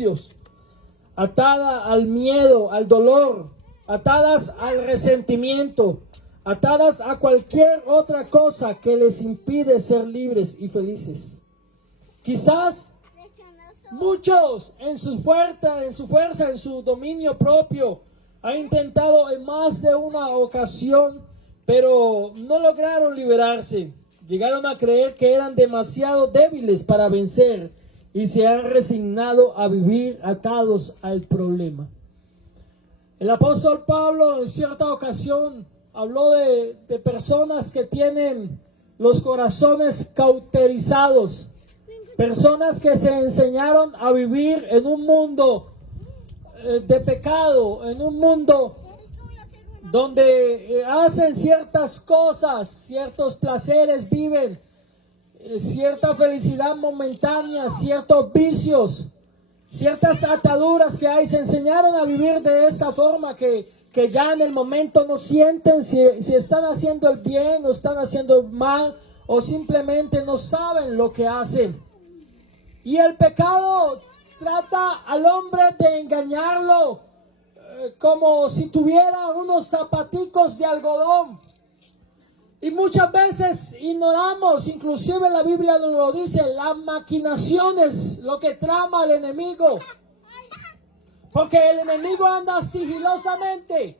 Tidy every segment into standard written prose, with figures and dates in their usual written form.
vicios, atada al miedo, al dolor, atadas al resentimiento, atadas a cualquier otra cosa que les impide ser libres y felices. Quizás muchos en su fuerza, en su dominio propio, han intentado en más de una ocasión, pero no lograron liberarse. Llegaron a creer que eran demasiado débiles para vencer y se han resignado a vivir atados al problema. El apóstol Pablo en cierta ocasión habló de personas que tienen los corazones cauterizados, personas que se enseñaron a vivir en un mundo de pecado, en un mundo donde hacen ciertas cosas, ciertos placeres viven, cierta felicidad momentánea, ciertos vicios, ciertas ataduras que hay. Se enseñaron a vivir de esta forma que ya en el momento no sienten si están haciendo el bien o están haciendo el mal, o simplemente no saben lo que hacen. Y el pecado trata al hombre de engañarlo, como si tuviera unos zapaticos de algodón. Y muchas veces ignoramos, inclusive la Biblia nos lo dice, las maquinaciones, lo que trama el enemigo. Porque el enemigo anda sigilosamente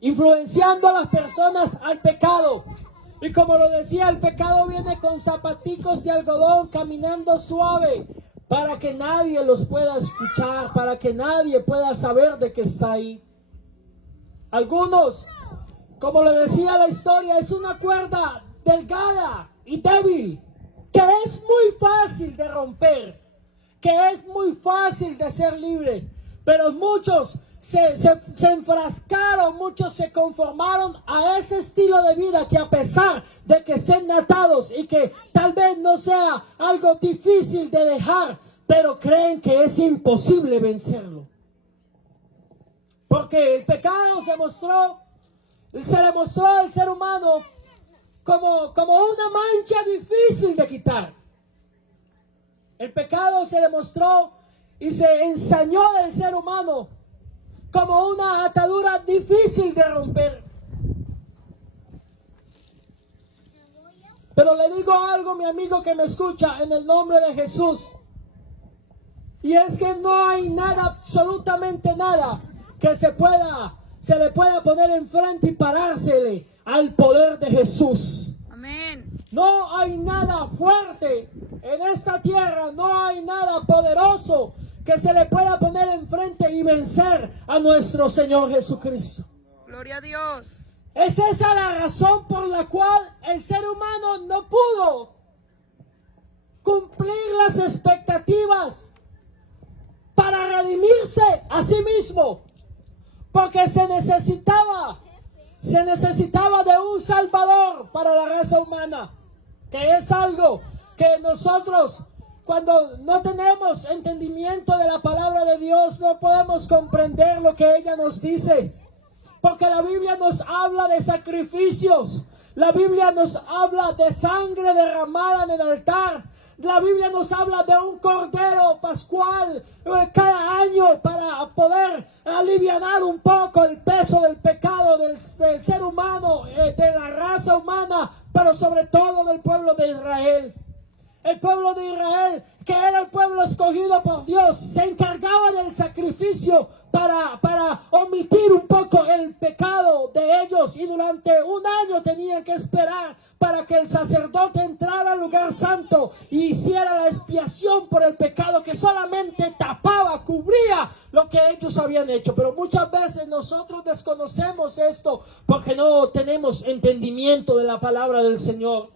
influenciando a las personas al pecado. Y como lo decía, el pecado viene con zapaticos de algodón, caminando suave, para que nadie los pueda escuchar, para que nadie pueda saber de que está ahí. Algunos, como le decía la historia, es una cuerda delgada y débil, que es muy fácil de romper, que es muy fácil de ser libre. Pero muchos se enfrascaron, muchos se conformaron a ese estilo de vida que, a pesar de que estén atados y que tal vez no sea algo difícil de dejar, pero creen que es imposible vencerlo. Porque el pecado se le mostró al ser humano como una mancha difícil de quitar. El pecado se le mostró y se ensañó del ser humano como una atadura difícil de romper. Pero le digo algo, mi amigo que me escucha, en el nombre de Jesús. Y es que no hay nada, absolutamente nada, que se le pueda poner enfrente y parársele al poder de Jesús. Amén. No hay nada fuerte en esta tierra, no hay nada poderoso que se le pueda poner enfrente y vencer a nuestro Señor Jesucristo. Gloria a Dios. Es esa la razón por la cual el ser humano no pudo cumplir las expectativas para redimirse a sí mismo, porque se necesitaba de un Salvador para la raza humana, que es algo que nosotros, cuando no tenemos entendimiento de la palabra de Dios, no podemos comprender lo que ella nos dice. Porque la Biblia nos habla de sacrificios. La Biblia nos habla de sangre derramada en el altar. La Biblia nos habla de un cordero pascual cada año para poder alivianar un poco el peso del pecado del ser humano, de la raza humana, pero sobre todo del pueblo de Israel. El pueblo de Israel, que era el pueblo escogido por Dios, se encargaba del sacrificio para omitir un poco el pecado de ellos, y durante un año tenían que esperar para que el sacerdote entrara al lugar santo y hiciera la expiación por el pecado que solamente tapaba, cubría lo que ellos habían hecho. Pero muchas veces nosotros desconocemos esto porque no tenemos entendimiento de la palabra del Señor.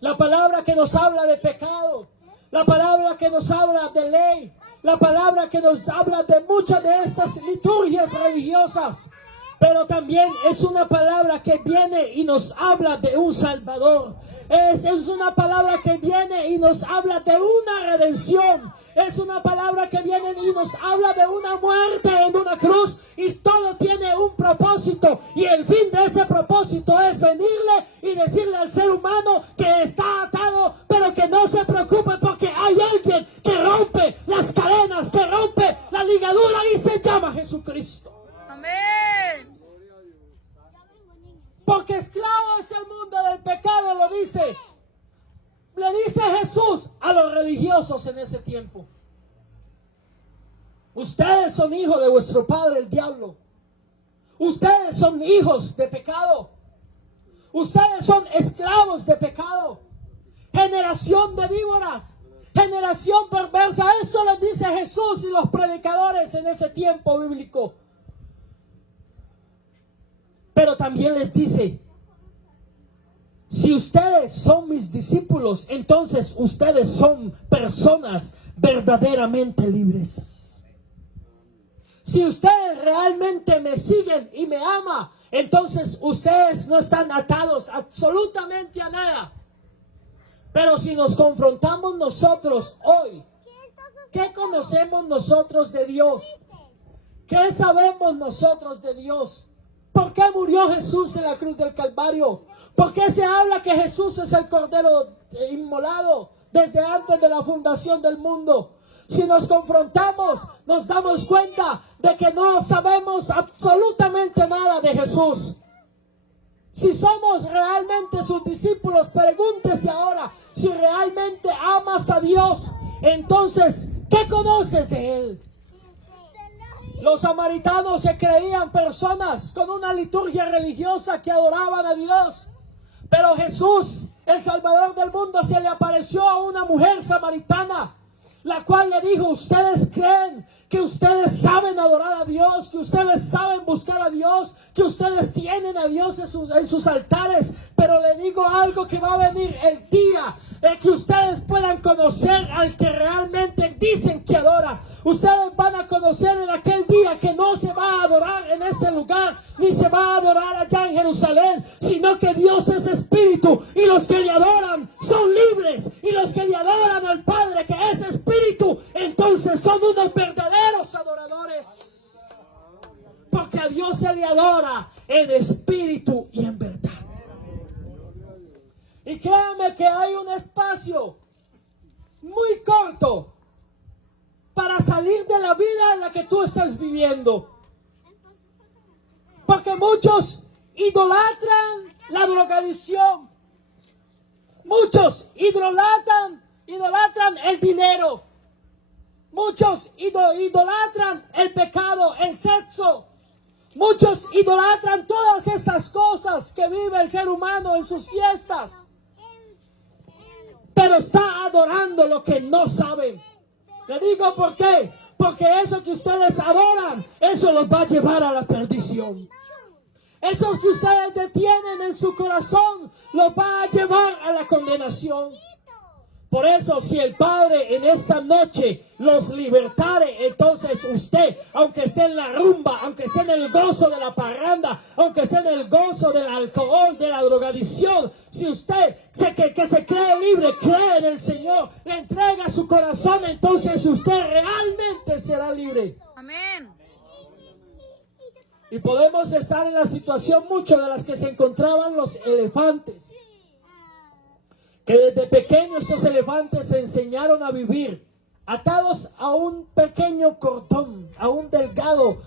La palabra que nos habla de pecado, la palabra que nos habla de ley, la palabra que nos habla de muchas de estas liturgias religiosas, pero también es una palabra que viene y nos habla de un Salvador. Es una palabra que viene y nos habla de una redención. Es una palabra que viene y nos habla de una muerte en una cruz, y todo tiene un propósito, y el fin de ese propósito es venirle y decirle al ser humano que está atado, pero que no se preocupe, porque hay alguien que rompe las cadenas, que se rompe la ligadura y se llama Jesucristo. Amén. Porque esclavo es el mundo del pecado, le dice Jesús a los religiosos en ese tiempo. Ustedes son hijos de vuestro padre el diablo. Ustedes son hijos de pecado. Ustedes son esclavos de pecado. Generación de víboras. Generación perversa. Eso les dice Jesús y los predicadores en ese tiempo bíblico. Pero también les dice, si ustedes son mis discípulos, entonces ustedes son personas verdaderamente libres. Si ustedes realmente me siguen y me aman, entonces ustedes no están atados absolutamente a nada. Pero si nos confrontamos nosotros hoy, ¿qué conocemos nosotros de Dios? ¿Qué sabemos nosotros de Dios? ¿Por qué murió Jesús en la cruz del Calvario? ¿Por qué se habla que Jesús es el Cordero inmolado desde antes de la fundación del mundo? Si nos confrontamos, nos damos cuenta de que no sabemos absolutamente nada de Jesús. Si somos realmente sus discípulos, pregúntese ahora, si realmente amas a Dios, entonces, ¿qué conoces de Él? Los samaritanos se creían personas con una liturgia religiosa que adoraban a Dios. Pero Jesús, el Salvador del mundo, se le apareció a una mujer samaritana, la cual le dijo, ustedes creen que ustedes saben adorar a Dios, que ustedes saben buscar a Dios, que ustedes tienen a Dios en sus altares, pero le digo algo, que va a venir el día en que ustedes puedan conocer al que realmente dicen que adora. Ustedes van a conocer en aquel día que no se va a adorar en este lugar, ni se va a adorar allá en Jerusalén, sino que Dios es espíritu, y los que le adoran son libres, y los que le adoran al Padre, que es espíritu, entonces son unos verdaderos adoradores. Porque a Dios se le adora en espíritu y en verdad. Y créame que hay un espacio muy corto para salir de la vida en la que tú estás viviendo. Porque muchos idolatran la drogadicción. Muchos idolatran el dinero. Muchos idolatran el pecado, el sexo. Muchos idolatran todas estas cosas que vive el ser humano en sus fiestas. Pero está adorando lo que no saben. Le digo por qué. Porque eso que ustedes adoran, eso los va a llevar a la perdición. Eso que ustedes detienen en su corazón, los va a llevar a la condenación. Por eso, si el Padre en esta noche los libertare, entonces usted, aunque esté en la rumba, aunque esté en el gozo de la parranda, aunque esté en el gozo del alcohol, de la drogadicción, si usted que se cree libre, cree en el Señor, le entrega su corazón, entonces usted realmente será libre. Amén. Y podemos estar en la situación mucho de las que se encontraban los elefantes. Que desde pequeños estos elefantes se enseñaron a vivir atados a un pequeño cordón, a un delgado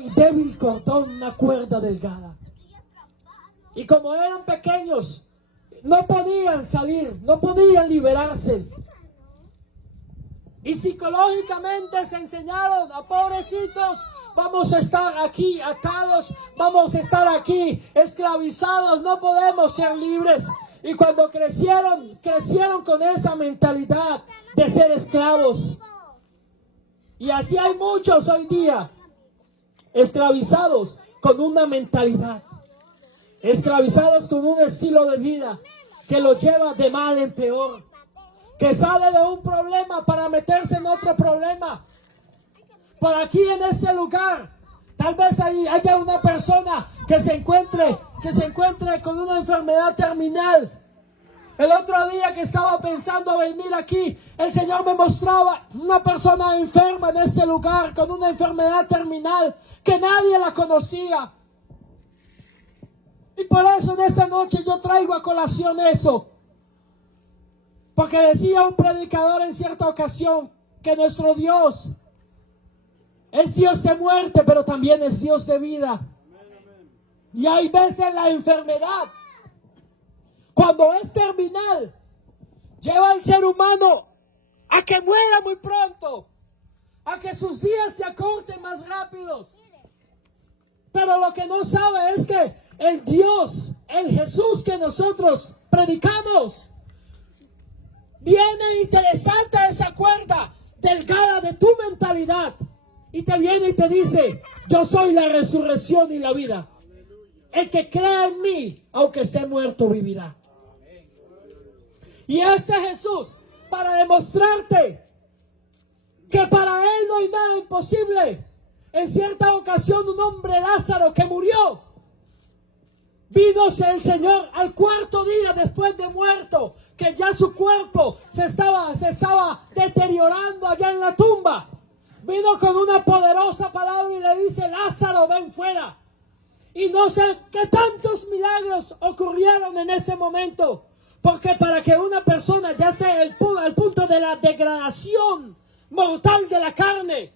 y débil cordón, una cuerda delgada. Y como eran pequeños, no podían salir, no podían liberarse. Y psicológicamente se enseñaron a pobrecitos, vamos a estar aquí atados, vamos a estar aquí esclavizados, no podemos ser libres. Y cuando crecieron con esa mentalidad de ser esclavos. Y así hay muchos hoy día, esclavizados con una mentalidad, esclavizados con un estilo de vida que los lleva de mal en peor. Que sale de un problema para meterse en otro problema. Por aquí en este lugar, tal vez ahí haya una persona que se encuentre con una enfermedad terminal. El otro día que estaba pensando venir aquí, el Señor me mostraba una persona enferma en este lugar con una enfermedad terminal que nadie la conocía. Y por eso en esta noche yo traigo a colación eso. Porque decía un predicador en cierta ocasión que nuestro Dios es Dios de muerte, pero también es Dios de vida. Y hay veces la enfermedad, cuando es terminal, lleva al ser humano a que muera muy pronto, a que sus días se acorten más rápidos. Pero lo que no sabe es que el Dios, el Jesús que nosotros predicamos, viene y te desata esa cuerda delgada de tu mentalidad y te viene y te dice: yo soy la resurrección y la vida. El que crea en mí, aunque esté muerto, vivirá. Y este Jesús, para demostrarte que para él no hay nada imposible, en cierta ocasión un hombre, Lázaro, que murió, vino el Señor al cuarto día después de muerto, que ya su cuerpo se estaba deteriorando allá en la tumba. Vino con una poderosa palabra y le dice: Lázaro, ven fuera. Y no sé qué tantos milagros ocurrieron en ese momento, porque para que una persona ya esté al punto de la degradación mortal de la carne,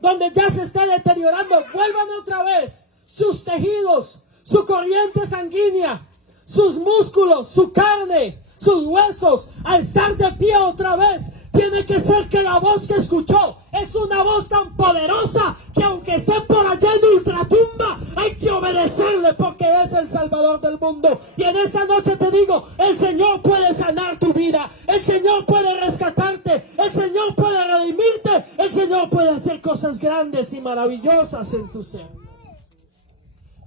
donde ya se esté deteriorando, vuelvan otra vez sus tejidos, su corriente sanguínea, sus músculos, su carne, sus huesos, a estar de pie otra vez, tiene que ser que la voz que escuchó es una voz tan poderosa que aunque esté por allá en ultratumba, hay que obedecerle porque es el Salvador del mundo. Y en esta noche te digo, el Señor puede sanar tu vida, el Señor puede rescatarte, el Señor puede redimirte, el Señor puede hacer cosas grandes y maravillosas en tu ser.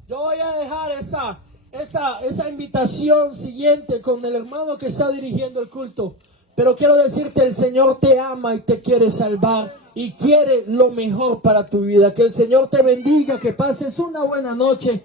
Yo voy a dejar esa invitación siguiente con el hermano que está dirigiendo el culto. Pero quiero decirte, el Señor te ama y te quiere salvar y quiere lo mejor para tu vida. Que el Señor te bendiga, que pases una buena noche